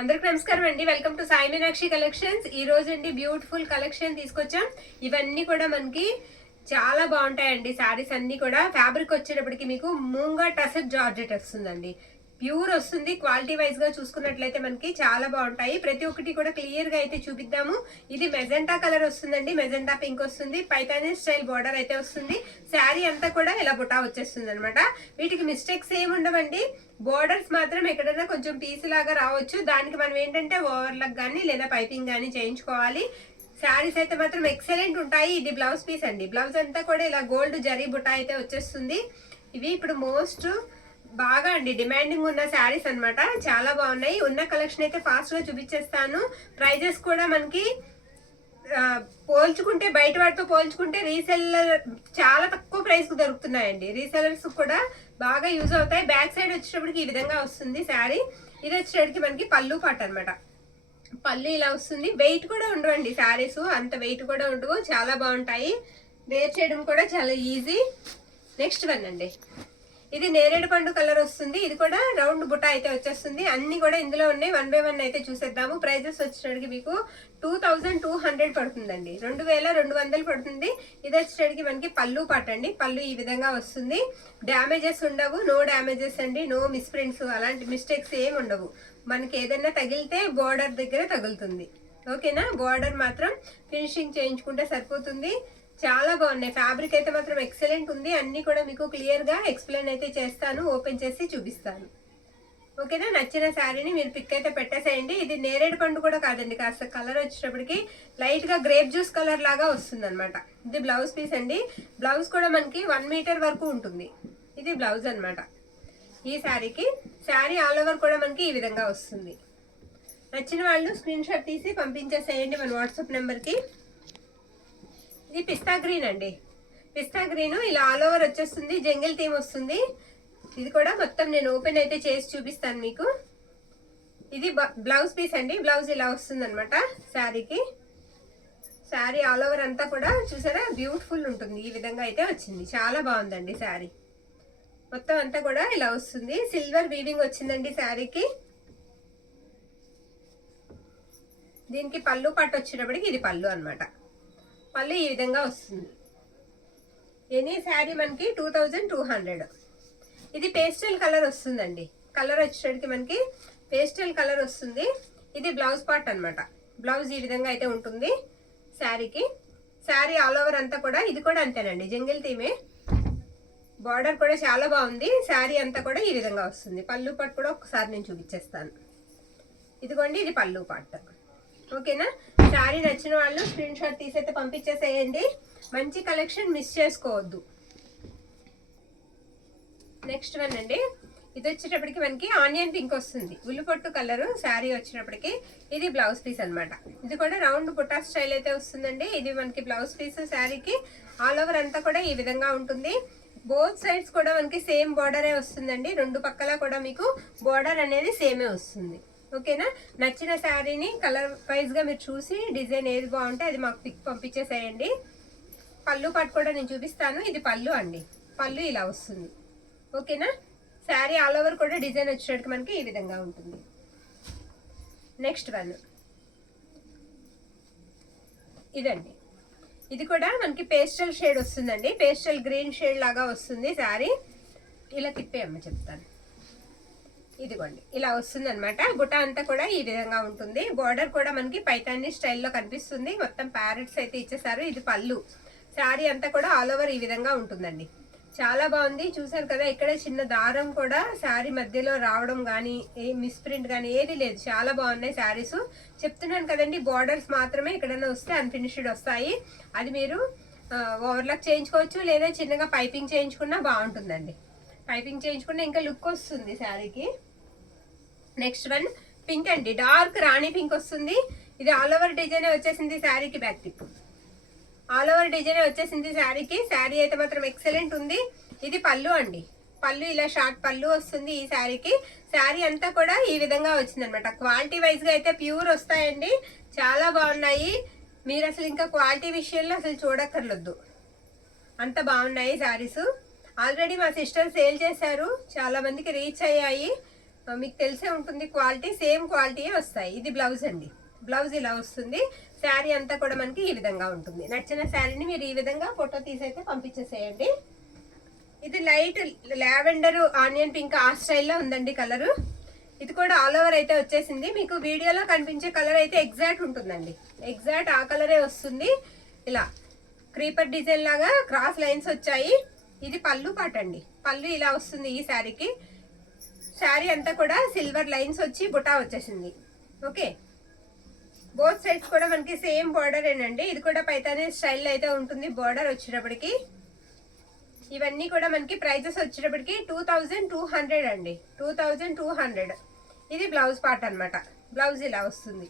అందరికి నమస్కారం అండి. Welcome to Sai Meenakshi collections. ఈ రోజు అండి బ్యూటిఫుల్ కలెక్షన్ తీసుకొచ్చాం. ఇవన్నీ కూడా మనకి చాలా బాగుంటాయండి. శారీస్ అన్ని కూడా ఫ్యాబ్రిక్ వచ్చేటప్పటికి మీకు మూంగా టసర్ జార్జెట్ వస్తుందండి. ప్యూర్ వస్తుంది. క్వాలిటీ వైజ్ గా చూసుకున్నట్లయితే మనకి చాలా బాగుంటాయి. ప్రతి ఒక్కటి కూడా క్లియర్ గా అయితే చూపిద్దాము. ఇది మెజెంటా కలర్ వస్తుందండి, మెజెంటా పింక్ వస్తుంది, పైతానీ స్టైల్ బార్డర్ అయితే వస్తుంది. శారీ అంతా కూడా ఇలా బుటా వచ్చేస్తుంది అనమాట. వీటికి మిస్టేక్స్ ఏమి ఉండవండి. బోర్డర్స్ మాత్రం ఎక్కడైనా కొంచెం పీస్ లాగా రావచ్చు. దానికి మనం ఏంటంటే ఓవర్లక్ కానీ లేదా పైపింగ్ కానీ చేయించుకోవాలి. శారీస్ అయితే మాత్రం ఎక్సలెంట్ ఉంటాయి. ఇది బ్లౌజ్ పీస్ అండి. బ్లౌజ్ అంతా కూడా ఇలా గోల్డ్ జరీ బుటా అయితే వచ్చేస్తుంది. ఇవి ఇప్పుడు మోస్ట్ బాగా అండి డిమాండింగ్ ఉన్న శారీస్ అన్నమాట. చాలా బాగున్నాయి. ఉన్న కలెక్షన్ అయితే ఫాస్ట్ గా చూపించేస్తాను. ప్రైజెస్ కూడా మనకి పోల్చుకుంటే బయట వాటితో పోల్చుకుంటే రీసెల్లర్ చాలా తక్కువ ప్రైస్ కు దొరుకుతున్నాయండి. రీసెల్లర్స్ కూడా బాగా యూజ్ అవుతాయి. బ్యాక్ సైడ్ వచ్చేటప్పటికి ఈ విధంగా వస్తుంది శారీ. ఇది వచ్చేటప్పటికి మనకి పళ్ళు పాట అనమాట. పళ్ళు ఇలా వస్తుంది. వెయిట్ కూడా ఉండవండి శారీస్, అంత వెయిట్ కూడా ఉండవు. చాలా బాగుంటాయి. వేర్ చేయడం కూడా చాలా ఈజీ. నెక్స్ట్ వన్ అండి, ఇది నేరేడు పండు కలర్ వస్తుంది. ఇది కూడా రౌండ్ బుట్ట అయితే వచ్చేస్తుంది. అన్ని కూడా ఇందులో ఉన్నాయి. 1 by 1 అయితే చూసేద్దాము. ప్రైజెస్ వచ్చేటికి మీకు 2200 పడుతుందండి. 2200 పడుతుంది. ఇది వచ్చేటికి మనకి పళ్ళు పాట అండి. పళ్ళు ఈ విధంగా వస్తుంది. డ్యామేజెస్ ఉండవు. నో డ్యామేజెస్ అండి, నో మిస్ప్రింట్స్, అలాంటి మిస్టేక్స్ ఏమి ఉండవు. మనకి ఏదైనా తగిలితే బోర్డర్ దగ్గర తగులుతుంది. ఓకేనా? బోర్డర్ మాత్రం ఫినిషింగ్ చేయించుకుంటే సరిపోతుంది. చాలా బాగున్నాయి. ఫ్యాబ్రిక్ అయితే మాత్రం ఎక్సలెంట్ ఉంది. అన్ని కూడా మీకు క్లియర్ గా ఎక్స్ప్లెయిన్ అయితే చేస్తాను. ఓపెన్ చేసి చూపిస్తాను. ఓకేనా? నచ్చిన శారీని మీరు పిక్ అయితే పెట్టేసేయండి. ఇది నేరేడు పండు కూడా కాదండి, కాస్త కలర్ వచ్చేటప్పటికి లైట్ గా గ్రేప్ జ్యూస్ కలర్ లాగా వస్తుంది అనమాట. ఇది బ్లౌజ్ పీస్ అండి. బ్లౌజ్ కూడా మనకి 1 మీటర్ వరకు ఉంటుంది. ఇది బ్లౌజ్ అనమాట ఈ శారీకి. శారీ ఆల్ ఓవర్ కూడా మనకి ఈ విధంగా వస్తుంది. నచ్చిన వాళ్ళు స్క్రీన్ షాట్ తీసి పంపించేసేయండి మన వాట్సాప్ నెంబర్ కి. ఇది పిస్తా గ్రీన్ అండి. పిస్తా గ్రీన్ ఇలా ఆల్ ఓవర్ వచ్చేస్తుంది. జంగిల్ థీమ్ వస్తుంది. ఇది కూడా మొత్తం నేను ఓపెన్ అయితే చేసి చూపిస్తాను మీకు. ఇది బ్లౌజ్ పీస్ అండి. బ్లౌజ్ ఇలా వస్తుంది అనమాట శారీకి. శారీ ఆల్ ఓవర్ అంతా కూడా చూసారా బ్యూటిఫుల్ ఉంటుంది. ఈ విధంగా అయితే వచ్చింది. చాలా బాగుందండి శారీ. మొత్తం అంతా కూడా ఇలా వస్తుంది. సిల్వర్ వీవింగ్ వచ్చిందండి శారీకి. దీనికి పళ్ళు పట్టు వచ్చేటప్పటికి ఇది పళ్ళు అనమాట. పళ్ళు ఈ విధంగా వస్తుంది. ఎనీ శారీ మనకి 2200. ఇది పేస్టల్ కలర్ వస్తుందండి. కలర్ వచ్చేటికి మనకి పేస్టల్ కలర్ వస్తుంది. ఇది బ్లౌజ్ పార్ట్ అనమాట. బ్లౌజ్ ఈ విధంగా అయితే ఉంటుంది శారీకి. శారీ ఆల్ ఓవర్ అంతా కూడా ఇది కూడా అంతేనండి, జంగిల్ థీమే. బార్డర్ కూడా చాలా బాగుంది. శారీ అంతా కూడా ఈ విధంగా వస్తుంది. పళ్ళు పార్ట్ కూడా ఒకసారి నేను చూపించేస్తాను. ఇదిగోండి, ఇది పళ్ళు పార్ట్. ఓకేనా? శారీ నచ్చిన వాళ్ళు స్క్రీన్ షాట్ తీసైతే పంపించేసేయండి. మంచి కలెక్షన్ మిస్ చేసుకోవద్దు. నెక్స్ట్ వన్ అండి, ఇది వచ్చేటప్పటికి మనకి ఆనియన్ పింక్ వస్తుంది. ఉల్లిపొట్టు కలర్ శారీ వచ్చేటప్పటికి. ఇది బ్లౌజ్ పీస్ అనమాట. ఇది కూడా రౌండ్ బుట్టా స్టైల్ అయితే వస్తుందండి. ఇది మనకి బ్లౌజ్ పీస్. శారీకి ఆల్ ఓవర్ అంతా కూడా ఈ విధంగా ఉంటుంది. బోత్ సైడ్స్ కూడా మనకి సేమ్ బార్డరే వస్తుందండి. రెండు పక్కల కూడా మీకు బార్డర్ అనేది సేమే వస్తుంది. ఓకేనా? నచ్చిన శారీని కలర్ వైజ్ గా మీరు చూసి డిజైన్ ఏది బాగుంటే అది మాకు పిక్ పంపించేసేయండి. పళ్ళు పాటు కూడా నేను చూపిస్తాను. ఇది పళ్ళు అండి. పళ్ళు ఇలా వస్తుంది. ఓకేనా? శారీ ఆల్ ఓవర్ కూడా డిజైన్ వచ్చేటట్టు మనకి ఈ విధంగా ఉంటుంది. నెక్స్ట్ వన్ ఇదండి. ఇది కూడా మనకి పేస్టల్ షేడ్ వస్తుందండి. పేస్టల్ గ్రీన్ షేడ్ లాగా వస్తుంది శారీ. ఇలా తిప్పేయమ్మ చెప్తాను. ఇదిగోండి, ఇలా వస్తుంది అనమాట. బుట్ట అంతా కూడా ఈ విధంగా ఉంటుంది. బార్డర్ కూడా మనకి పైతానీ స్టైల్లో కనిపిస్తుంది. మొత్తం ప్యారెట్స్ అయితే ఇచ్చేసారు. ఇది పళ్ళు. శారీ అంతా కూడా ఆల్ ఓవర్ ఈ విధంగా ఉంటుందండి. చాలా బాగుంది. చూసారు కదా, ఇక్కడ చిన్న దారం కూడా శారీ మధ్యలో రావడం కానీ ఏ మిస్ప్రింట్ కానీ ఏది లేదు. చాలా బాగున్నాయి శారీస్. చెప్తున్నాను కదండి, బార్డర్స్ మాత్రమే ఎక్కడైనా వస్తే అన్ఫినిష్డ్ వస్తాయి. అది మీరు ఓవర్లాక్ చేయించుకోవచ్చు, లేదా చిన్నగా పైపింగ్ చేయించుకున్నా బాగుంటుందండి. పైపింగ్ చేయించుకున్నా ఇంకా లుక్ వస్తుంది శారీకి. నెక్స్ట్ వన్ పింక్ అండి. డార్క్ రాణి పింక్ వస్తుంది. ఇది ఆల్ ఓవర్ డిజైన్ వచ్చేసింది శారీకి. Back tip all over design వచ్చేసింది శారీకి. శారీ అయితే మాత్రం ఎక్సలెంట్ ఉంది. ఇది పళ్ళు అండి. పళ్ళు ఇలా షార్ట్ పళ్ళు వస్తుంది ఈ శారీకి. శారీ అంతా కూడా ఈ విధంగా వచ్చింది అనమాట. క్వాలిటీ వైజ్ గా అయితే ప్యూర్ వస్తాయండి. చాలా బాగున్నాయి. మీరు అసలు ఇంకా క్వాలిటీ విషయంలో అసలు చూడక్కర్లొద్దు, అంత బాగున్నాయి శారీస్. ఆల్రెడీ మా సిస్టర్ సేల్ చేశారు, చాలా మందికి రీచ్ అయ్యాయి. మీకు తెలిసే ఉంటుంది క్వాలిటీ, సేమ్ క్వాలిటీ వస్తాయి. ఇది బ్లౌజ్ అండి, బ్లౌజ్ ఇలా వస్తుంది. శారీ అంతా కూడా మనకి ఈ విధంగా ఉంటుంది. నచ్చిన శారీని మీరు ఈ విధంగా ఫోటో తీసైతే పంపించేసేయండి. ఇది లైట్ లావెండర్ ఆనియన్ పింక్ ఆ స్టైల్లో ఉందండి కలరు. ఇది కూడా ఆల్ ఓవర్ అయితే వచ్చేసింది. మీకు వీడియోలో కనిపించే కలర్ అయితే ఎగ్జాక్ట్ ఉంటుందండి, ఎగ్జాక్ట్ ఆ కలరే వస్తుంది. ఇలా క్రీపర్ డిజైన్ లాగా క్రాస్ లైన్స్ వచ్చాయి. ఇది పళ్ళు పాట అండి, పళ్ళు ఇలా వస్తుంది ఈ శారీకి. శారీ అంతా కూడా సిల్వర్ లైన్స్ వచ్చి బుటా వచ్చేసింది. ఓకే, బోత్ సైడ్స్ కూడా మనకి సేమ్ బార్డర్ ఏనండి. ఇది కూడా పైతానీ స్టైల్ అయితే ఉంటుంది బార్డర్ వచ్చేటప్పటికి. ఇవన్నీ కూడా మనకి ప్రైజెస్ వచ్చేటప్పటికి 2200 అండి, 2200. ఇది బ్లౌజ్ పార్ట్ అన్నమాట. బ్లౌజ్ ఇలా వస్తుంది.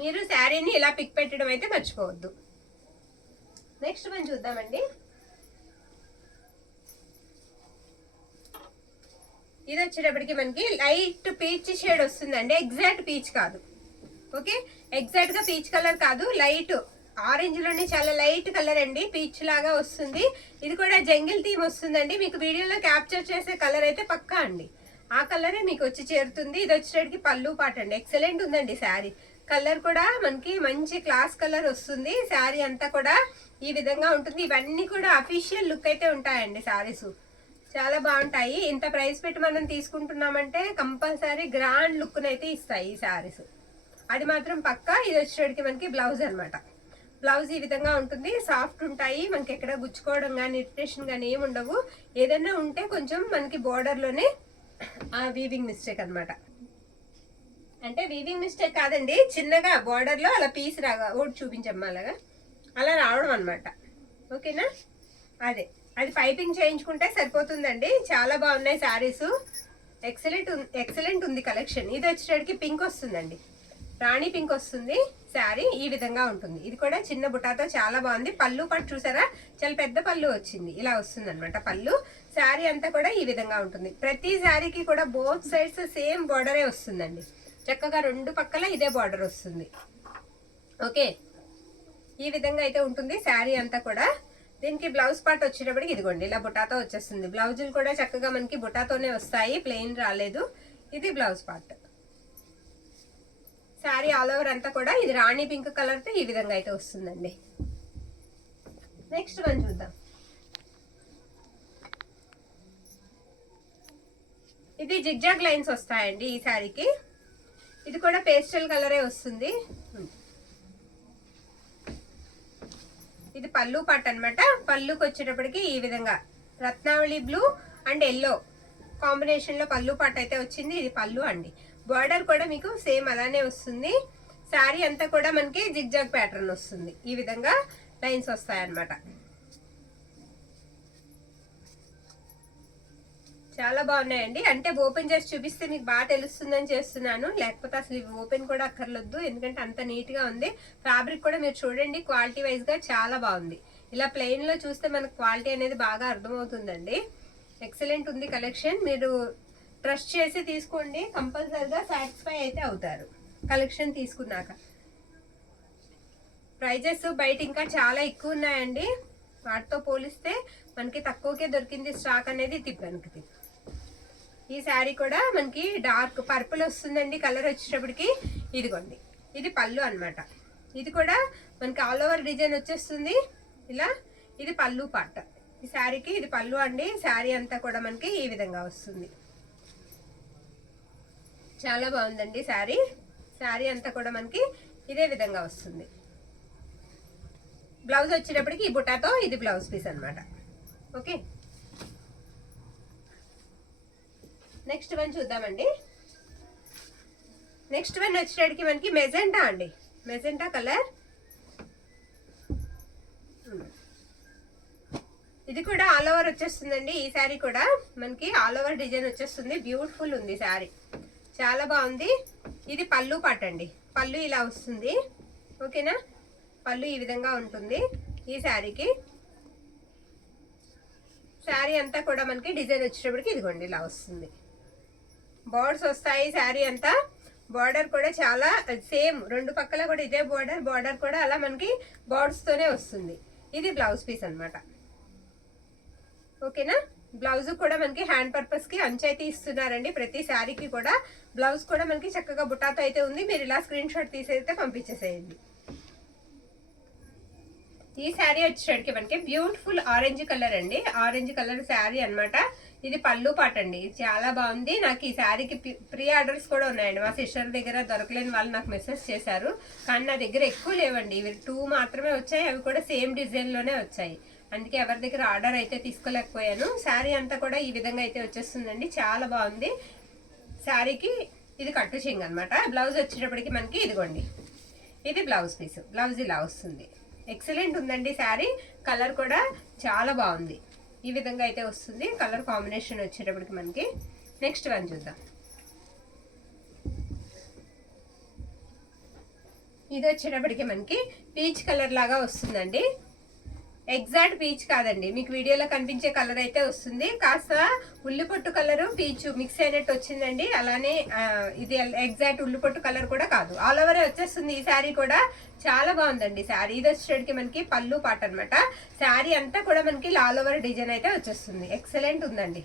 మీరు శారీని ఇలా పిక్ పెట్టడం అయితే మర్చిపోవద్దు. నెక్స్ట్ మనం చూద్దామండి. ఇది వచ్చేటప్పటికి మనకి లైట్ పీచ్ షేడ్ వస్తుందండి, ఎగ్జాక్ట్ పీచ్ కాదు. ఓకే, ఎగ్జాక్ట్ గా పీచ్ కలర్ కాదు, లైట్ ఆరెంజ్ లోనే చాలా లైట్ కలర్ అండి, పీచ్ లాగా వస్తుంది. ఇది కూడా జంగిల్ థీమ్ వస్తుందండి. మీకు వీడియోలో క్యాప్చర్ చేసే కలర్ అయితే పక్కా అండి, ఆ కలరే మీకు వచ్చి చేరుతుంది. ఇది వచ్చేటికి పళ్ళు పాట అండి, ఎక్సలెంట్ ఉందండి శారీ. కలర్ కూడా మనకి మంచి క్లాస్ కలర్ వస్తుంది. శారీ అంతా కూడా ఈ విధంగా ఉంటుంది. ఇవన్నీ కూడా అఫీషియల్ లుక్ అయితే ఉంటాయండి శారీస్, చాలా బాగుంటాయి. ఇంత ప్రైస్ పెట్టి మనం తీసుకుంటున్నామంటే కంపల్సరీ గ్రాండ్ లుక్ అయితే ఇస్తాయి ఈ శారీస్, అది మాత్రం పక్కా. ఇది వచ్చేటికి మనకి బ్లౌజ్ అనమాట. బ్లౌజ్ ఈ విధంగా ఉంటుంది, సాఫ్ట్ ఉంటాయి. మనకి ఎక్కడ గుచ్చుకోవడం కానీ ఇరిటేషన్ కానీ ఏమి ఉండవు. ఏదైనా ఉంటే కొంచెం మనకి బోర్డర్లోనే ఆ వీవింగ్ మిస్టేక్ అనమాట. అంటే వీవింగ్ మిస్టేక్ కాదండి, చిన్నగా బోర్డర్లో అలా పీస్ రాగా ఓడి చూపించమ్మా అలాగా అలా రావడం అనమాట. ఓకేనా, అదే అది పైపింగ్ చేయించుకుంటే సరిపోతుందండి. చాలా బాగున్నాయి శారీస్, ఎక్సలెంట్ ఉంది కలెక్షన్. ఇది వచ్చేటికి పింక్ వస్తుందండి, రాణి పింక్ వస్తుంది. శారీ ఈ విధంగా ఉంటుంది. ఇది కూడా చిన్న బుటాతో చాలా బాగుంది. పళ్ళు పట్టు చూసారా, చాలా పెద్ద పళ్ళు వచ్చింది, ఇలా వస్తుంది అనమాట పళ్ళు. శారీ అంతా కూడా ఈ విధంగా ఉంటుంది. ప్రతి శారీకి కూడా బోత్ సైడ్స్ సేమ్ బార్డరే వస్తుందండి, చక్కగా రెండు పక్కల ఇదే బార్డర్ వస్తుంది. ఓకే, ఈ విధంగా అయితే ఉంటుంది శారీ అంతా కూడా. దీనికి బ్లౌజ్ పార్ట్ వచ్చేటప్పటికి ఇదిగోండి ఇలా బుటాతో వచ్చేస్తుంది. బ్లౌజులు కూడా చక్కగా మనకి బుటాతోనే వస్తాయి, ప్లెయిన్ రాలేదు. ఇది blouse part. Sari all over అంతా కూడా ఇది రాణి పింక్ కలర్ తో ఈ విధంగా అయితే వస్తుందండి. నెక్స్ట్ వన్ చూద్దాం. ఇది జిగ్జాగ్ లైన్స్ వస్తాయండి ఈ శారీకి. ఇది కూడా పేస్టల్ కలరే వస్తుంది. ఇది పళ్ళు పాట్ అనమాట. పళ్ళుకి వచ్చేటప్పటికి ఈ విధంగా రత్నావళి బ్లూ అండ్ ఎల్లో కాంబినేషన్ లో పళ్ళు పాట్ అయితే వచ్చింది. ఇది పళ్ళు అండి. బార్డర్ కూడా మీకు సేమ్ అలానే వస్తుంది. శారీ అంతా కూడా మనకి జిగ్జాగ్ ప్యాటర్న్ వస్తుంది, ఈ విధంగా లైన్స్ వస్తాయి అన్నమాట. చాలా బాగున్నాయండి. అంటే ఓపెన్ చేసి చూపిస్తే మీకు బాగా తెలుస్తుందని చేస్తున్నాను, లేకపోతే అసలు ఇవి ఓపెన్ కూడా అక్కర్లొద్దు, ఎందుకంటే అంత నీట్ గా ఉంది. ఫ్యాబ్రిక్ కూడా మీరు చూడండి, క్వాలిటీ వైజ్ గా చాలా బాగుంది. ఇలా ప్లెయిన్ లో చూస్తే మనకు క్వాలిటీ అనేది బాగా అర్థమవుతుందండి. ఎక్సలెంట్ ఉంది కలెక్షన్. మీరు ట్రస్ట్ చేసి తీసుకోండి, కంపల్సరిగా సాటిస్ఫై అయితే అవుతారు కలెక్షన్ తీసుకున్నాక. ప్రైజెస్ బయట ఇంకా చాలా ఎక్కువ ఉన్నాయండి, వాటితో పోలిస్తే మనకి తక్కువకే దొరికింది స్టాక్ అనేది మనకి. ఈ శారీ కూడా మనకి డార్క్ పర్పుల్ వస్తుందండి కలర్ వచ్చేటప్పటికి. ఇదిగోండి ఇది పళ్ళు అన్నమాట. ఇది కూడా మనకి ఆల్ ఓవర్ డిజైన్ వచ్చేస్తుంది ఇలా. ఇది పళ్ళు పార్ట్ ఈ శారీకి, ఇది పళ్ళు అండి. శారీ అంతా కూడా మనకి ఈ విధంగా వస్తుంది. చాలా బాగుందండి శారీ. శారీ అంతా కూడా మనకి ఇదే విధంగా వస్తుంది. బ్లౌజ్ వచ్చేటప్పటికి ఈ బుటాతో ఇది బ్లౌజ్ పీస్ అన్నమాట. ఓకే, నెక్స్ట్ వన్ చూద్దామండి. నెక్స్ట్ వన్ వచ్చేటప్పటికి మనకి మెజెంటా అండి, మెజెంటా కలర్. ఇది కూడా ఆల్ ఓవర్ వచ్చేస్తుందండి. ఈ శారీ కూడా మనకి ఆల్ ఓవర్ డిజైన్ వచ్చేస్తుంది. బ్యూటిఫుల్ ఉంది శారీ, చాలా బాగుంది. ఇది పళ్ళు పాట అండి. పళ్ళు ఇలా వస్తుంది. ఓకేనా, పళ్ళు ఈ విధంగా ఉంటుంది ఈ శారీకి. శారీ అంతా కూడా మనకి డిజైన్ వచ్చేటప్పటికి ఇదిగోండి ఇలా వస్తుంది. బోర్డర్స్ వస్తాయి శారీ అంతా. బార్డర్ కూడా చాలా సేమ్, రెండు పక్కల కూడా ఇదే బార్డర్. బార్డర్ కూడా అలా మనకి బోర్డర్స్ తోనే వస్తుంది. ఇది బ్లౌజ్ పీస్ అన్నమాట. ఓకేనా, బ్లౌజ్ కూడా మనకి హ్యాండ్ పర్పస్ కి అంచు అయితే ఇస్తున్నారండి. ప్రతి శారీకి కూడా బ్లౌజ్ కూడా మనకి చక్కగా బుటాతో అయితే ఉంది. మీరు ఇలా స్క్రీన్ షాట్ తీసైతే పంపించేసేయండి. ఈ శారీ వచ్చేసరికి మనకి బ్యూటిఫుల్ ఆరెంజ్ కలర్ అండి. ఆరెంజ్ కలర్ శారీ అన్నమాట. ఇది పళ్ళు పాట అండి. చాలా బాగుంది. నాకు ఈ శారీకి ప్రీ ఆర్డర్స్ కూడా ఉన్నాయండి. మా సిస్టర్ దగ్గర దొరకలేని వాళ్ళు నాకు మెసేజ్ చేశారు. కానీ నా దగ్గర ఎక్కువ లేవండి. ఇవి 2 మాత్రమే వచ్చాయి. అవి కూడా సేమ్ డిజైన్ లోనే వచ్చాయి. అందుకే ఎవరి దగ్గర ఆర్డర్ అయితే తీసుకోలేకపోయాను. శారీ అంతా కూడా ఈ విధంగా అయితే వచ్చేస్తుందండి. చాలా బాగుంది. శారీకి ఇది కట్టు చెంగు అనమాట. బ్లౌజ్ వచ్చేటప్పటికి మనకి ఇదిగోండి, ఇది బ్లౌజ్ పీస్. బ్లౌజ్ ఇలా వస్తుంది. ఎక్సలెంట్ ఉందండి శారీ. కలర్ కూడా చాలా బాగుంది. ఈ విధంగా అయితే వస్తుంది కలర్ కాంబినేషన్ వచ్చేటప్పటికి మనకి. నెక్స్ట్ వన్ చూద్దాం. ఇది వచ్చేటప్పటికి మనకి పీచ్ కలర్ లాగా వస్తుందండి. ఎగ్జాక్ట్ పీచ్ కాదండి, మీకు వీడియోలో కనిపించే కలర్ అయితే వస్తుంది. కాస్త ఉల్లిపొట్టు కలరు పీచు మిక్స్ అయినట్టు వచ్చిందండి. అలానే ఇది ఎగ్జాక్ట్ ఉల్లిపొట్టు కలర్ కూడా కాదు, ఆల్ ఓవర్ వచ్చేస్తుంది. ఈ శారీ కూడా చాలా బాగుందండి శారీ. ఇది వచ్చేటికి మనకి పళ్ళు పాట అనమాట. శారీ అంతా కూడా మనకి ఆల్ ఓవర్ డిజైన్ అయితే వచ్చేస్తుంది. ఎక్సలెంట్ ఉందండి,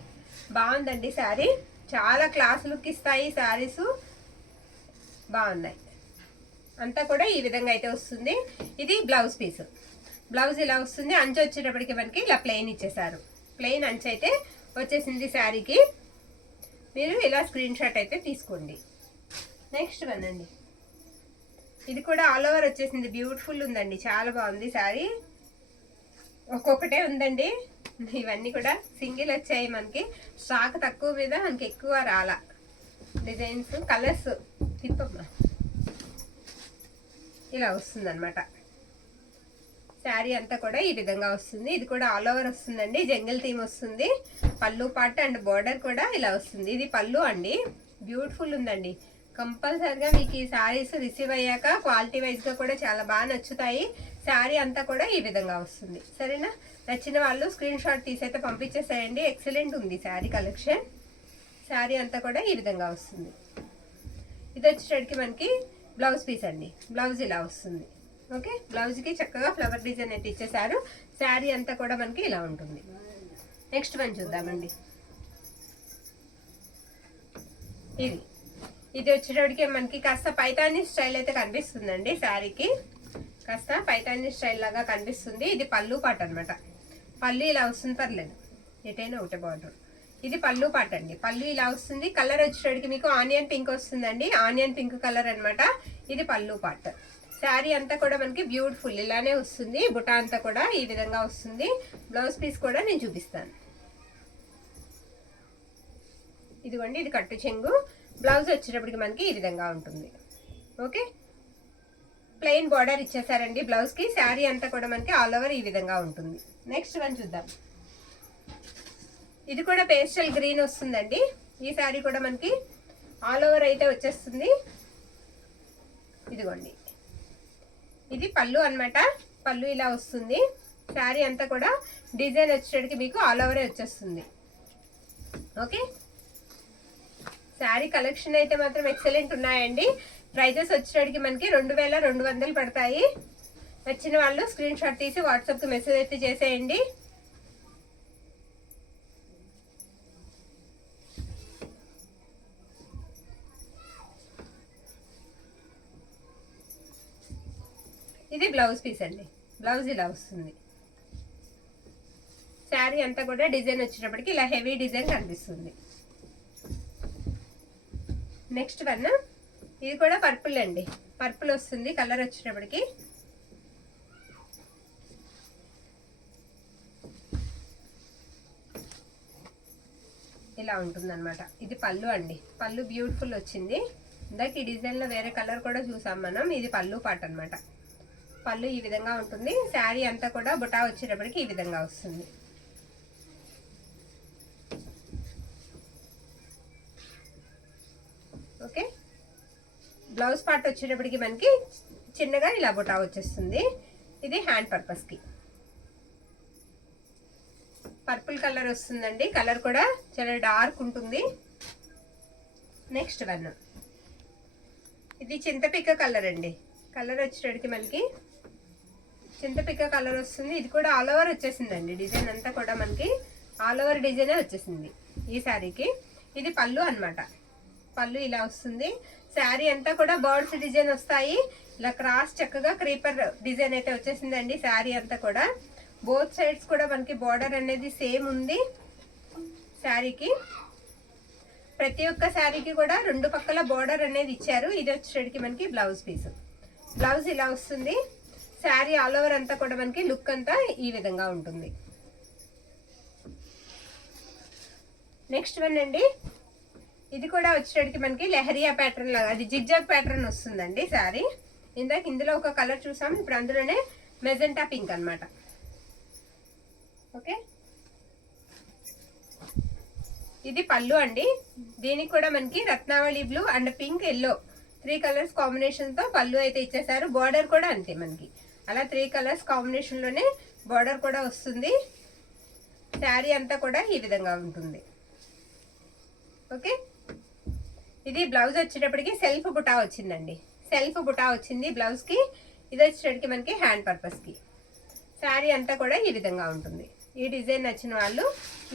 బాగుందండి శారీ. చాలా క్లాస్ లుక్ ఇస్తాయి శారీస్, బాగున్నాయి. అంతా కూడా ఈ విధంగా అయితే వస్తుంది. ఇది బ్లౌజ్ పీస్. బ్లౌజ్ ఇలా వస్తుంది. అంచు వచ్చేటప్పటికి మనకి ఇలా ప్లెయిన్ ఇచ్చేసారు. ప్లెయిన్ అంచు అయితే వచ్చేసింది శారీకి. మీరు ఇలా స్క్రీన్ షాట్ అయితే తీసుకోండి. నెక్స్ట్ వన్ అండి. ఇది కూడా ఆల్ ఓవర్ వచ్చేసింది. బ్యూటిఫుల్ ఉందండి, చాలా బాగుంది శారీ. ఒక్కొక్కటే ఉందండి. ఇవన్నీ కూడా సింగిల్ వచ్చాయి మనకి. స్టాక్ తక్కువ మీద మనకి ఎక్కువ రాలా. డిజైన్స్ కలర్స్ తిప్పమ్మా ఇలా వస్తుంది అనమాట. శారీ అంతా కూడా ఈ విధంగా వస్తుంది. ఇది కూడా ఆల్ ఓవర్ వస్తుందండి. జంగిల్ థీమ్ వస్తుంది. పళ్ళు పాట అండ్ బోర్డర్ కూడా ఇలా వస్తుంది. ఇది పళ్ళు అండి. బ్యూటిఫుల్ ఉందండి. కంపల్సరిగా మీకు ఈ శారీస్ రిసీవ్ అయ్యాక క్వాలిటీ వైజ్గా కూడా చాలా బాగా నచ్చుతాయి. శారీ అంతా కూడా ఈ విధంగా వస్తుంది. సరేనా? నచ్చిన వాళ్ళు స్క్రీన్ షాట్ తీసైతే పంపించేసేయండి. ఎక్సలెంట్ ఉంది శారీ కలెక్షన్. శారీ అంతా కూడా ఈ విధంగా వస్తుంది. ఇది వచ్చేటప్పటికి మనకి బ్లౌజ్ పీస్ అండి. బ్లౌజ్ ఇలా వస్తుంది. ఓకే, బ్లౌజ్కి చక్కగా ఫ్లవర్ డిజైన్ అయితే ఇచ్చేసారు. శారీ అంతా కూడా మనకి ఇలా ఉంటుంది. నెక్స్ట్ వన్ చూద్దామండి. ఇది వచ్చేటప్పటికి మనకి కాస్త పైతాని స్టైల్ అయితే కనిపిస్తుందండి. శారీకి కాస్త పైతాని స్టైల్ లాగా కనిపిస్తుంది. ఇది పళ్ళు పాట అనమాట. పళ్ళు ఇలా వస్తుంది, పర్లేదు ఎటైనా ఒకటే బార్డర్. ఇది పళ్ళు పాట అండి. పళ్ళు ఇలా వస్తుంది. కలర్ వచ్చేటప్పటికి మీకు ఆనియన్ పింక్ వస్తుందండి. ఆనియన్ పింక్ కలర్ అనమాట. ఇది పళ్ళు పాట. శారీ అంతా కూడా మనకి బ్యూటిఫుల్ ఇలానే వస్తుంది. బుటా అంతా కూడా ఈ విధంగా వస్తుంది. బ్లౌజ్ పీస్ కూడా నేను చూపిస్తాను. ఇదిగోండి, ఇది కట్టు చెంగు. బ్లౌజ్ వచ్చేటప్పటికి మనకి ఈ విధంగా ఉంటుంది. ఓకే, ప్లెయిన్ బార్డర్ ఇచ్చేసారండి బ్లౌజ్ కి. శారీ అంతా కూడా మనకి ఆల్ ఓవర్ ఈ విధంగా ఉంటుంది. నెక్స్ట్ వన్ చూద్దాం. ఇది కూడా పేస్టల్ గ్రీన్ వస్తుందండి. ఈ శారీ కూడా మనకి ఆల్ ఓవర్ అయితే వచ్చేస్తుంది. ఇదిగోండి, ఇది పళ్ళు అన్నమాట. పళ్ళు ఇలా వస్తుంది. శారీ అంతా కూడా డిజైన్ వచ్చేటికి మీకు ఆల్ ఓవరే వచ్చేస్తుంది. ఓకే, శారీ కలెక్షన్ అయితే మాత్రం ఎక్సలెంట్ ఉన్నాయండి. ప్రైజెస్ వచ్చేటికి మనకి 2200 పడతాయి. నచ్చిన వాళ్ళు స్క్రీన్ షాట్ తీసి వాట్సాప్కి మెసేజ్ అయితే చేసేయండి. ఇది బ్లౌజ్ పీస్ అండి. బ్లౌజ్ ఇలా వస్తుంది. శారీ అంతా కూడా డిజైన్ వచ్చేటప్పటికి ఇలా హెవీ డిజైన్ కనిపిస్తుంది. నెక్స్ట్ వన్, ఇది కూడా పర్పుల్ అండి. పర్పుల్ వస్తుంది కలర్ వచ్చేటప్పటికి. ఇలా ఉంటుంది అనమాట. ఇది పళ్ళు అండి. పళ్ళు బ్యూటిఫుల్ వచ్చింది. ఇందాక ఈ డిజైన్లో వేరే కలర్ కూడా చూసాం మనం. ఇది పళ్ళు పాట అనమాట. పళ్ళు ఈ విధంగా ఉంటుంది. శారీ అంతా కూడా బుటా వచ్చేటప్పటికి ఈ విధంగా వస్తుంది. ఓకే, బ్లౌజ్ పార్ట్ వచ్చేటప్పటికి మనకి చిన్నగా ఇలా బుటా వచ్చేస్తుంది. ఇది హ్యాండ్ పర్పస్కి. పర్పుల్ కలర్ వస్తుందండి. కలర్ కూడా చాలా డార్క్ ఉంటుంది. నెక్స్ట్ వన్, ఇది చింతపిక్క కలర్ అండి. కలర్ వచ్చేటప్పటికి మనకి చింతపిక్క కలర్ వస్తుంది. ఇది కూడా ఆల్ ఓవర్ వచ్చేసిందండి. డిజైన్ అంతా కూడా మనకి ఆల్ ఓవర్ డిజైనే వచ్చేసింది ఈ శారీకి. ఇది పళ్ళు అన్నమాట. పళ్ళు ఇలా వస్తుంది. శారీ అంతా కూడా బర్డ్స్ డిజైన్ వస్తాయి. ఇలా క్రాస్ చక్కగా క్రీపర్ డిజైన్ అయితే వచ్చేసిందండి శారీ అంతా కూడా. బోత్ సైడ్స్ కూడా మనకి బార్డర్ అనేది సేమ్ ఉంది శారీకి. ప్రతి ఒక్క శారీకి కూడా రెండు పక్కల బార్డర్ అనేది ఇచ్చారు. ఇది వచ్చేటికి మనకి బ్లౌజ్ పీస్. బ్లౌజ్ ఇలా వస్తుంది. శారీ ఆల్ ఓవర్ అంతా కూడా మనకి లుక్ అంతా ఈ విధంగా ఉంటుంది. నెక్స్ట్ వన్ అండి, ఇది కూడా వచ్చేటికి మనకి లెహరియా ప్యాటర్న్ లాగా, అది జిగ్జాగ్ ప్యాటర్న్ వస్తుందండి శారీ. ఇందులో ఒక కలర్ చూసాం, ఇప్పుడు అందులోనే మెజెంటా పింక్ అన్నమాట. ఓకే, ఇది పళ్ళు అండి. దీనికి కూడా మనకి Ratnavali blue and pink yellow 3 colours combination తో పళ్ళు అయితే ఇచ్చేసారు. బార్డర్ కూడా అంతే మనకి అలా 3 కలర్స్ కాంబినేషన్ లోనే బార్డర్ కూడా వస్తుంది. శారీ అంతా కూడా ఈ విధంగా ఉంటుంది. ఓకే, ఇది బ్లౌజ్ వచ్చేటప్పటికి సెల్ఫ్ బుటా వచ్చిందండి. సెల్ఫ్ బుటా వచ్చింది బ్లౌజ్ కి. ఇది వచ్చేటప్పటికి మనకి హ్యాండ్ పర్పస్ కి. శారీ అంతా కూడా ఈ విధంగా ఉంటుంది. ఈ డిజైన్ నచ్చిన వాళ్ళు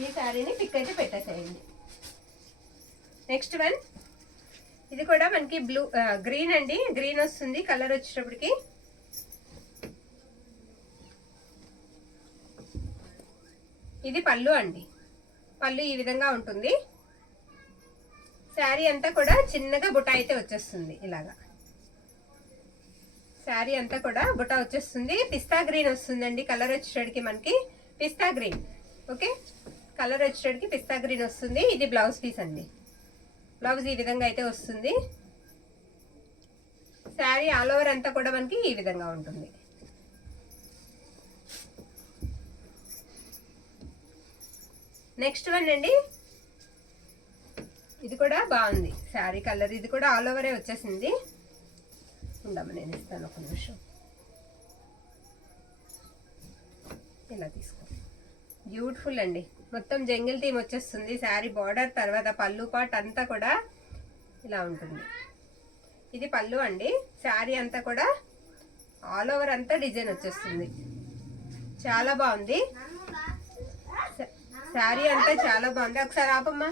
ఈ శారీని పిక్ అయితే పెట్టేసేయండి. నెక్స్ట్ వన్, ఇది కూడా మనకి బ్లూ గ్రీన్ అండి. గ్రీన్ వస్తుంది కలర్ వచ్చేటప్పటికి. ఇది పళ్ళు అండి. పళ్ళు ఈ విధంగా ఉంటుంది. శారీ అంతా కూడా చిన్నగా బుటా అయితే వచ్చేస్తుంది ఇలాగా. శారీ అంతా కూడా బుటా వచ్చేస్తుంది. పిస్తా గ్రీన్ వస్తుందండి కలర్ వచ్చేటప్పటికి మనకి. పిస్తా గ్రీన్. ఓకే, కలర్ వచ్చేటప్పటికి పిస్తా గ్రీన్ వస్తుంది. ఇది బ్లౌజ్ పీస్ అండి. బ్లౌజ్ ఈ విధంగా అయితే వస్తుంది. శారీ ఆల్ ఓవర్ అంతా కూడా మనకి ఈ విధంగా ఉంటుంది. నెక్స్ట్ వన్ అండి, ఇది కూడా బాగుంది శారీ కలర్. ఇది కూడా ఆల్ ఓవరే వచ్చేసింది. ఉండమ్మా నేను ఇస్తాను ఒక నిమిషం. ఇలా తీసుకో. బ్యూటిఫుల్ అండి. మొత్తం జంగిల్ థీమ్ వచ్చేస్తుంది శారీ. బార్డర్ తర్వాత పళ్ళు పార్ట్ అంతా కూడా ఇలా ఉంటుంది. ఇది పళ్ళు అండి. శారీ అంతా కూడా ఆల్ ఓవర్ అంతా డిజైన్ వచ్చేస్తుంది. చాలా బాగుంది శారీ అంతా, చాలా బాగుంది. ఒకసారి ఆపమ్మా.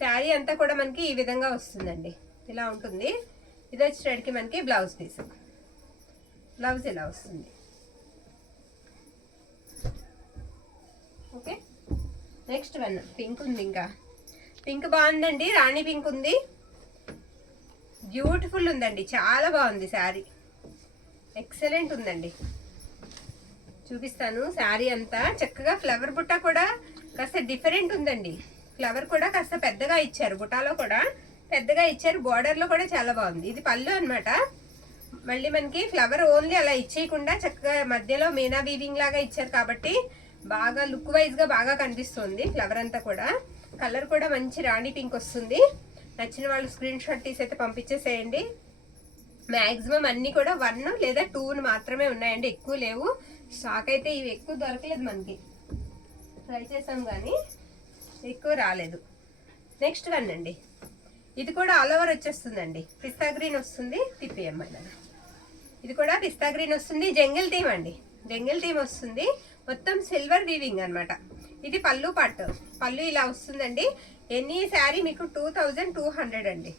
శారీ అంతా కూడా మనకి ఈ విధంగా వస్తుందండి. ఇలా ఉంటుంది. ఇది వచ్చేటికి మనకి బ్లౌజ్ పీస్. బ్లౌజ్ ఇలా వస్తుంది. ఓకే, నెక్స్ట్ వన్ పింక్ ఉంది. ఇంకా పింక్ బాగుందండి. రాణి పింక్ ఉంది. బ్యూటిఫుల్ ఉందండి. చాలా బాగుంది శారీ. ఎక్సలెంట్ ఉందండి. చూపిస్తాను. శారీ అంతా చక్కగా ఫ్లవర్ బుట్ట కూడా కాస్త డిఫరెంట్ ఉందండి. ఫ్లవర్ కూడా కాస్త పెద్దగా ఇచ్చారు. బుటాలో కూడా పెద్దగా ఇచ్చారు. బార్డర్ లో కూడా చాలా బాగుంది. ఇది పళ్ళు అన్నమాట. మళ్ళీ మనకి ఫ్లవర్ ఓన్లీ అలా ఇచ్చేయకుండా చక్కగా మధ్యలో మీనా వీవింగ్ లాగా ఇచ్చారు కాబట్టి బాగా లుక్ వైజ్ గా బాగా కనిపిస్తుంది ఫ్లవర్ అంతా కూడా. కలర్ కూడా మంచి రాణి పింక్ వస్తుంది. నచ్చిన వాళ్ళు స్క్రీన్ షాట్ తీసి అయితే పంపించేసేయండి. మాక్సిమం అన్ని కూడా 1 లేదా 2 మాత్రమే ఉన్నాయండి, ఎక్కువ లేవు. స్టాక్ అయితే ఇవి ఎక్కువ దొరకలేదు మనకి. ట్రై చేసాం కానీ ఎక్కువ రాలేదు. నెక్స్ట్ వన్ అండి, ఇది కూడా ఆల్ ఓవర్ వచ్చేస్తుందండి. పిస్తా గ్రీన్ వస్తుంది. తిప్పేయమ్మా. ఇది కూడా పిస్తా గ్రీన్ వస్తుంది. జంగిల్ థీమ్ అండి. జంగిల్ థీమ్ వస్తుంది. మొత్తం సిల్వర్ వీవింగ్ అన్నమాట. ఇది పళ్ళు పార్ట్. పళ్ళు ఇలా వస్తుందండి. ఎనీ శారీ మీకు 2200 అండి.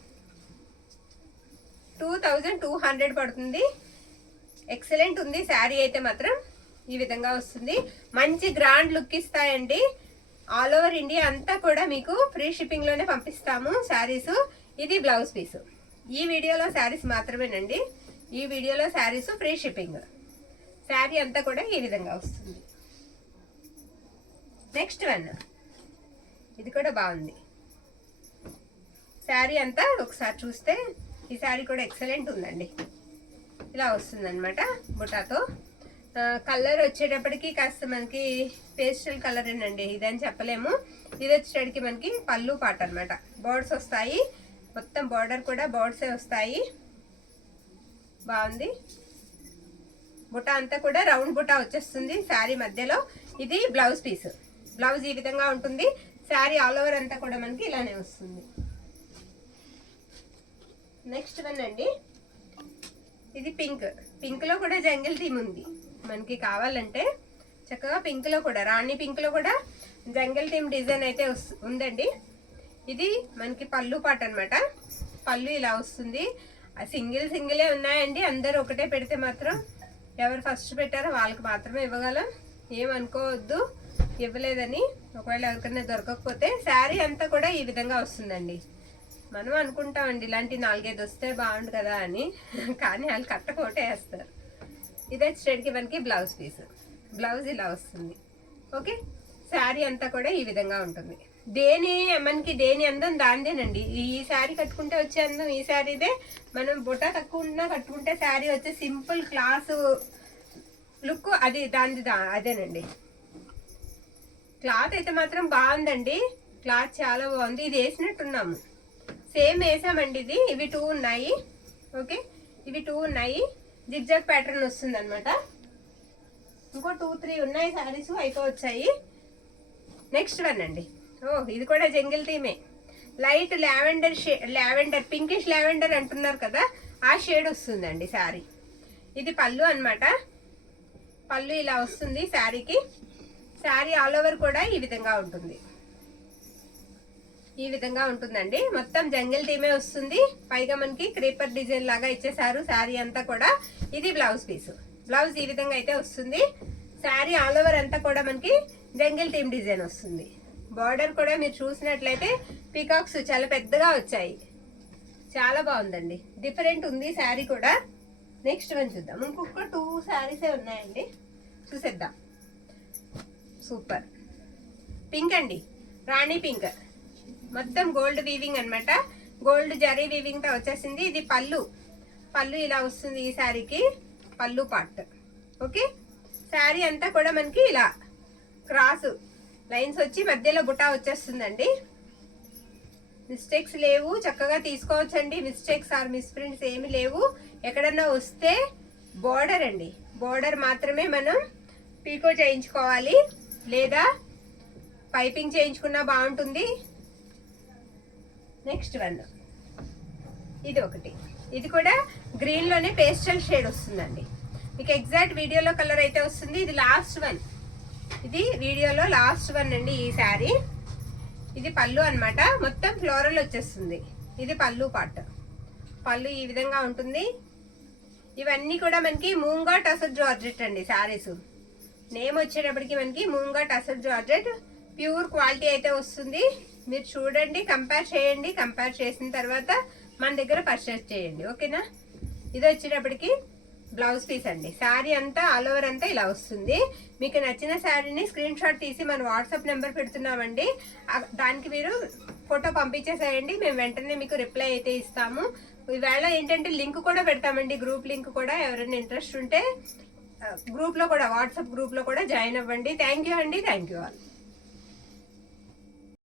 2200 పడుతుంది. ఎక్సలెంట్ ఉంది శారీ అయితే మాత్రం. ఈ విధంగా వస్తుంది. మంచి గ్రాండ్ లుక్ ఇస్తాయండి. ఆల్ ఓవర్ ఇండియా అంతా కూడా మీకు ఫ్రీ షిప్పింగ్ లోనే పంపిస్తాము శారీస్. ఇది బ్లౌజ్ పీస్. ఈ వీడియోలో శారీస్ మాత్రమేనండి. ఈ వీడియోలో శారీస్ ఫ్రీ షిప్పింగ్. శారీ అంతా కూడా ఈ విధంగా వస్తుంది. నెక్స్ట్ వన్, ఇది కూడా బాగుంది. శారీ అంతా ఒకసారి చూస్తే ఈ శారీ కూడా ఎక్సలెంట్ ఉందండి. ఇలా వస్తుంది అనమాట బుటాతో. కలర్ వచ్చేటప్పటికి కాస్త మనకి పేస్టల్ కలర్ అండి, ఇదని చెప్పలేము. ఇది వచ్చేటప్పటికి మనకి పళ్ళు పాట అనమాట. బర్డ్స్ వస్తాయి. మొత్తం బార్డర్ కూడా బర్డ్సే వస్తాయి. బాగుంది. బుటా అంతా కూడా రౌండ్ బుటా వచ్చేస్తుంది శారీ మధ్యలో. ఇది బ్లౌజ్ పీస్. బ్లౌజ్ ఈ విధంగా ఉంటుంది. శారీ ఆల్ ఓవర్ అంతా కూడా మనకి ఇలానే వస్తుంది. నెక్స్ట్ వన్ అండి, ఇది పింక్. పింక్ లో కూడా జంగిల్ థీమ్ ఉంది. మనకి కావాలంటే చక్కగా పింక్లో కూడా, రాణి పింక్లో కూడా జంగల్ థీమ్ డిజైన్ అయితే ఉందండి. ఇది మనకి పళ్ళు పాట అనమాట. పళ్ళు ఇలా వస్తుంది. సింగిలే ఉన్నాయండి. అందరూ ఒకటే పెడితే మాత్రం ఎవరు ఫస్ట్ పెట్టారో వాళ్ళకి మాత్రమే ఇవ్వగలం. ఏమనుకోవద్దు ఇవ్వలేదని. ఒకవేళ ఎవరికైనా దొరకకపోతే శారీ అంతా కూడా ఈ విధంగా వస్తుందండి. మనం అనుకుంటామండి ఇలాంటి 4-5 వస్తే బాగుండు కదా అని, కానీ వాళ్ళు కట్టకోటే వేస్తారు. ఇది వచ్చేటికి మనకి బ్లౌజ్ పీస్. బ్లౌజ్ ఇలా వస్తుంది. ఓకే, శారీ అంతా కూడా ఈ విధంగా ఉంటుంది. మనకి దేని అందం దాందేనండి. ఈ శారీ కట్టుకుంటే వచ్చే అందం ఈ శారీదే. మనం బుట్ట తక్కువ ఉన్నా కట్టుకుంటే శారీ వచ్చే సింపుల్ క్లాస్ లుక్ అది అదేనండి. క్లాత్ అయితే మాత్రం బాగుందండి. క్లాత్ చాలా బాగుంది. ఇది వేసినట్టున్నాము, సేమ్ వేసామండి. ఇవి 2 ఉన్నాయి. ఓకే, ఇవి 2 ఉన్నాయి. జిగ్జాగ్ ప్యాటర్న్ వస్తుంది అనమాట. ఇంకో 2-3 ఉన్నాయి శారీస్ అయిపోవచ్చాయి. నెక్స్ట్ వన్ అండి. ఇది కూడా జంగిల్ థీమే. లైట్ లావెండర్ పింకిష్ లావెండర్ అంటున్నారు కదా, ఆ షేడ్ వస్తుందండి శారీ. ఇది పళ్ళు అనమాట. పళ్ళు ఇలా వస్తుంది శారీకి. శారీ ఆల్ ఓవర్ కూడా ఈ విధంగా ఉంటుంది. ఈ విధంగా ఉంటుందండి. మొత్తం జంగిల్ థీమే వస్తుంది. పైగా మనకి క్రీపర్ డిజైన్ లాగా ఇచ్చేసారు శారీ అంతా కూడా. ఇది బ్లౌజ్ పీస్. బ్లౌజ్ ఈ విధంగా అయితే వస్తుంది. శారీ ఆల్ ఓవర్ అంతా కూడా మనకి జంగిల్ థీమ్ డిజైన్ వస్తుంది. బార్డర్ కూడా మీరు చూసినట్లయితే పీకాక్స్ చాలా పెద్దగా వచ్చాయి. చాలా బాగుందండి. డిఫరెంట్ ఉంది శారీ కూడా. నెక్స్ట్ వన్ చూద్దాం. ఇంకొక 2 శారీసే ఉన్నాయండి, చూసేద్దాం. సూపర్ పింక్ అండి, రాణి పింక్. మొత్తం గోల్డ్ వీవింగ్ అనమాట. గోల్డ్ జరీ వీవింగ్ తో వచ్చేసింది. ఇది పళ్ళు. పళ్ళు ఇలా వస్తుంది ఈ శారీకి. పళ్ళు పార్ట్. ఓకే, శారీ అంతా కూడా మనకి ఇలా క్రాస్ లైన్స్ వచ్చి మధ్యలో బుటా వచ్చేస్తుందండి. మిస్టేక్స్ లేవు, చక్కగా తీసుకోవచ్చండి. మిస్టేక్స్ ఆర్ మిస్ప్రింట్స్ ఏమి లేవు. ఎక్కడన్నా వస్తే బోర్డర్ అండి, బోర్డర్ మాత్రమే మనం పీకో చేయించుకోవాలి, లేదా పైపింగ్ చేయించుకున్నా బాగుంటుంది. నెక్స్ట్ వన్ ఇది ఒకటి. ఇది కూడా గ్రీన్ లోనే పేస్టల్ షేడ్ వస్తుందండి. మీకు ఎగ్జాక్ట్ వీడియోలో కలర్ అయితే వస్తుంది. ఇది లాస్ట్ వన్. ఇది వీడియోలో లాస్ట్ వన్ అండి ఈ శారీ. ఇది పళ్ళు అన్నమాట. మొత్తం ఫ్లోరల్ వచ్చేస్తుంది. ఇది పళ్ళు పార్ట్. పళ్ళు ఈ విధంగా ఉంటుంది. ఇవన్నీ కూడా మనకి మూంగా టసర్ జార్జెట్ అండి శారీస్. నేమ్ వచ్చేటప్పటికి మనకి మూంగా టసర్ జార్జెట్. ప్యూర్ క్వాలిటీ అయితే వస్తుంది. మీరు చూడండి, కంపేర్ చేయండి. కంపేర్ చేసిన తర్వాత మన దగ్గర పర్చేస్ చేయండి. ఓకేనా. ఇది వచ్చేటప్పటికి బ్లౌజ్ పీస్ అండి. శారీ అంతా ఆల్ ఓవర్ అంతా ఇలా వస్తుంది. మీకు నచ్చిన శారీని స్క్రీన్ షాట్ తీసి మన వాట్సాప్ నెంబర్ పెడుతున్నామండి. దానికి మీరు ఫోటో పంపించేసేయండి. మేము వెంటనే మీకు రిప్లై అయితే ఇస్తాము. ఈవేళ ఏంటంటే లింక్ కూడా పెడతామండి, గ్రూప్ లింక్ కూడా. ఎవరైనా ఇంట్రెస్ట్ ఉంటే గ్రూప్లో కూడా, వాట్సాప్ గ్రూప్లో కూడా జాయిన్ అవ్వండి. థ్యాంక్ యూ అండి. Thank you all.